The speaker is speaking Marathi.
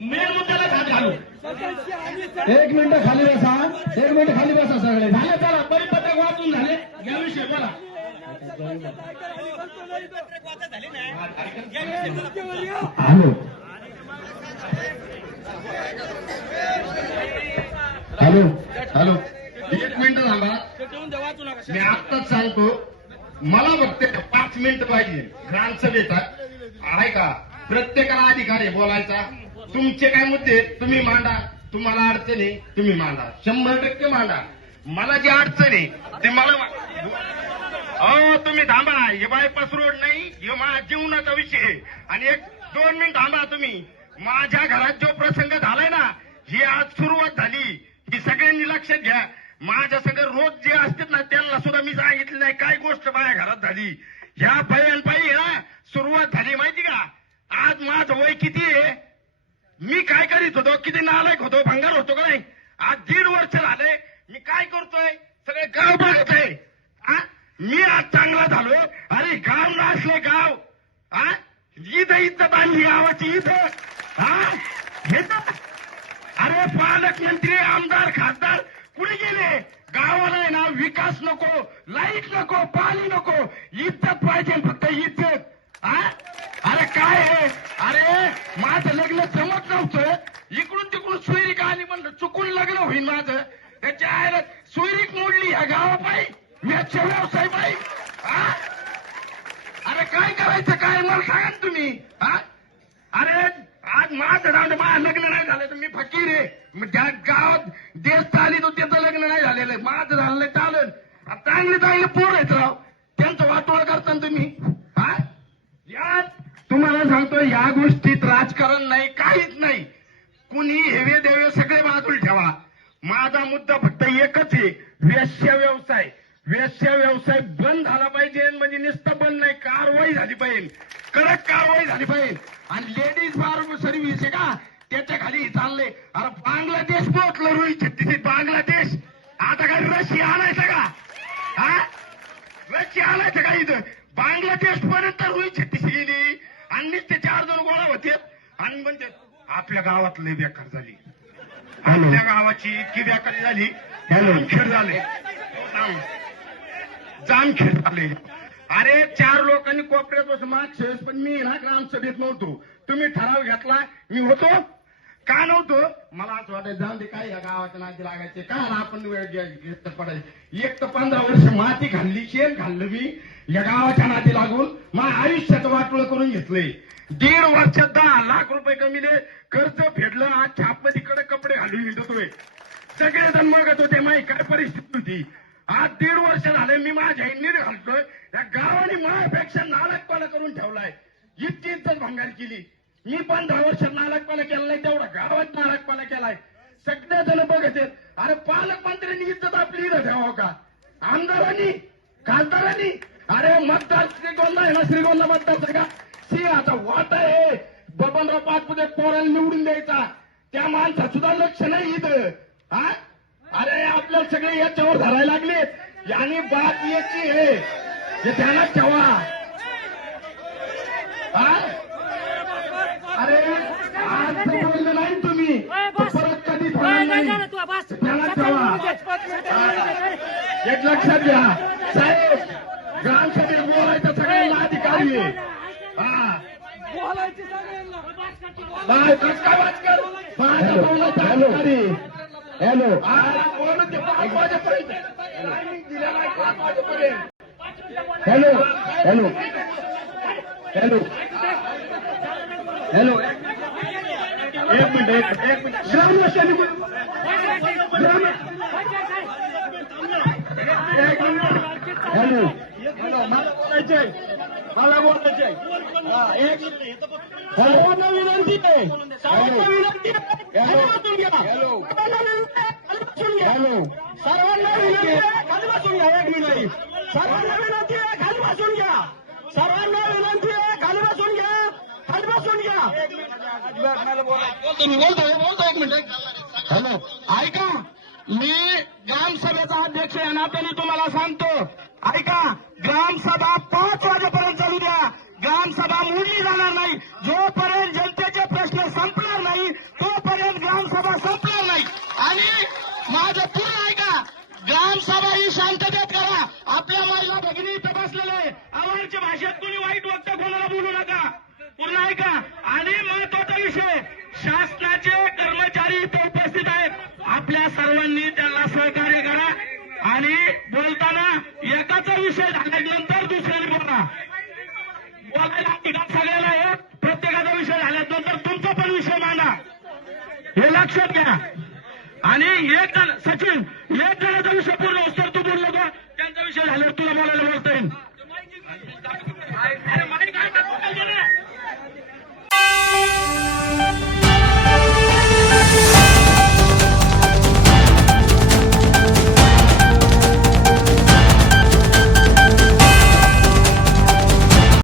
मेन मुद्द्याला हात घालू. एक मिनिट खाली बसा, एक मिनिट खाली बसा सगळे. झालं चला, परिपत्रक वाचून झाले, या विषय बोला. हॅलो हॅलो हॅलो, एक मिनिट थांबा. मी आत्ताच सांगतो, मला फक्त 5 मिनिट पाहिजे ग्रामसभेचा. आहे का? प्रत्येकाला अधिकार आहे बोलायचा. तुमचे काय मुद्दे तुम्ही मांडा, तुम्हाला अडचण आहे तुम्ही मांडा, 100% मांडा. मला जी अडचण आहे ते मला अहो तुम्ही थांबा. हे बायपास रोड नाही, हे माझ्या जीवनाचा विषय आहे. आणि 1-2 मिनिट थांबा तुम्ही. माझ्या घरात जो प्रसंग झालाय ना, ही आज सुरुवात झाली, ही सगळ्यांनी लक्षात घ्या. माझ्या सगळं रोज जे असतात ना त्यांना सुद्धा मी सांगितलं नाही काय गोष्ट माझ्या घरात झाली. ह्या भयांपायी ना सुरुवात झाली माहिती का. आज माझं वय किती आहे, मी काय करीत होतो, किती नालायक होतो, भंगार होतो का नाही. आज 1.5 वर्ष झाले मी काय करतोय, सगळे गाव बघत आहे. मी आज चांगला झालो. अरे गाव नाचले गाव. इथं इज्जत आणली गावाची इथं. हे तर अरे पालकमंत्री आमदार खासदार कुठे गेले. गावाला आहे ना विकास नको, लाईट नको, पाणी नको, इज्जत पाहिजे फक्त इज्जत. अरे काय आहे, अरे माझं लग्न जमत नव्हतं, इकडून तिकडून सुईरिक आली म्हणलं चुकून लग्न होईल माझं. त्याच्या आईला सुईरिक मोडली या गावापायी, व्याच्या व्यवसाय पायी. अरे काय करायचं काय मला सांगा ना तुम्ही. अरे आज माझं जाऊन माझं लग्न नाही झालं तर मी फकीर आहे. ज्या गावात देश चालित होते त्याचं लग्न नाही झालेलं आहे, माझं झालेलं चालन. चांगले चांगले पोर आहेत राव, त्यांचं वाटोळ करता तुम्ही. या तुम्हाला सांगतो या गोष्टीत राजकारण नाही, काहीच नाही. कुणी हेवे देवे सगळे बाजूला ठेवा. माझा मुद्दा फक्त एकच आहे, वेश्या व्यवसाय. वेश्या व्यवसाय बंद झाला पाहिजे, म्हणजे नुसतं बंद नाही, कारवाई झाली पाहिजे, कडक कारवाई झाली पाहिजे. आणि लेडीज बार सर्व्हिस आहे का त्याच्या खाली चालले. अरे बांगलादेश पोहोचलं रोहित छत्तीस, बांगलादेश. आता काय रशिया आणायचं का. रशिया आणायचं का इथं. बांगलादेश पर्यंत रोहित छत्तीस गेली आणि ते 4 जण गोळा होते आणि म्हणजे आपल्या गावात लय बेकार झाली. आपल्या गावाची इतकी बेकारी झाली, जामखेड झाले, जामखेड झाले. अरे 4 लोकांनी कोपऱ्यात बसून मागच्या वेळेस, पण मी ना ग्रामसभेत नव्हतो. तुम्ही ठराव घेतला, मी होतो का नव्हतो. मला असं वाटायचं जाऊन दे काय या गावाच्या नादी लागायचे का आपण वेळ पडायचे. 1 तर 15 वर्ष माती खाल्ली, शेण खाल्लं मी या गावाच्या नादी लागून. माझ्या आयुष्याचं वाटोळ करून घेतलंय. 1.5 वर्षात 10 लाख रुपये कमीले कर्ज फेडलं. आज छापमध्ये कडक कपडे घालून येतोय. सगळेजण मागत होते, माझी काय परिस्थिती होती. आज 1.5 वर्ष झाले मी माझ्या नीट घालतोय. या गावाने माझ्यापेक्षा नालकपणा करून ठेवलाय. इतकी इज्जत भंगार केली. मी 15 वर्षात नालकपणा केला नाही, तेवढा गावात नालकपणा केलाय. सगळे जण बघत आहेत. अरे पालकमंत्र्यांनी इज्जत आपली इथं ठेवावं का, आमदारांनी खासदारांनी. अरे मतदार श्रीगोंदा आहे ना, श्रीगोंदा मतदार का आता वाट आहे. बबनराव पाचपुते पोराला निवडून द्यायचा, त्या माणसात सुद्धा लक्ष नाही इथं. अरे आपल्या सगळे याच्यावर धरायला लागलेत. आणि बात याची आहे हे ध्यानात ठेवा. अरे आज बोललं नाही तुम्ही परत कधी होणार नाही, ध्यानात ठेवा. एक लक्षात घ्या साहेब, ग्रामसभेत बोलायचं सगळ्यांना अधिकारी आहे. Hello hello hello hello hello एक मिनिट ग्रामवाशांनी हॅलो हॅलो मला बोलायचंय, मला बोलायचंय. सर्वांना विनंती आहे, सर्वांना विनंती आहे, हॅलो हॅलो हॅलो सर्वांना विनंती आहे, खाली बसून घ्या. एक मिनिट, सर्वांना विनंती आहे, खाली बसून घ्या. सर्वांना विनंती आहे, खाली बसून घ्या, खाली बसून घ्या. बोलतो एक मिनिट. हॅलो ऐका, मी ग्रामसभेचा अध्यक्ष या नात्याने तुम्हाला सांगतो, ऐका ग्रामसभा 5 वाजेपर्यंत चालू द्या. ग्रामसभा मोडली जाणार नाही जोपर्यंत जनतेचे प्रश्न संपणार नाही सर्वांनी त्यांना सहकार्य करा आणि बोलताना एकाचा विषय झाल्यानंतर दुसऱ्याने बोला. बोलायला अधिकार सगळ्याला आहे. प्रत्येकाचा विषय झाल्यानंतर तुमचा पण विषय मांडा, हे लक्षात घ्या. आणि एक जण सचिन, एक जणाचा विषय पूर्ण असतो तू बोललो का, त्यांचा विषय झाल्यावर तुला बोलायला बोलता येईल.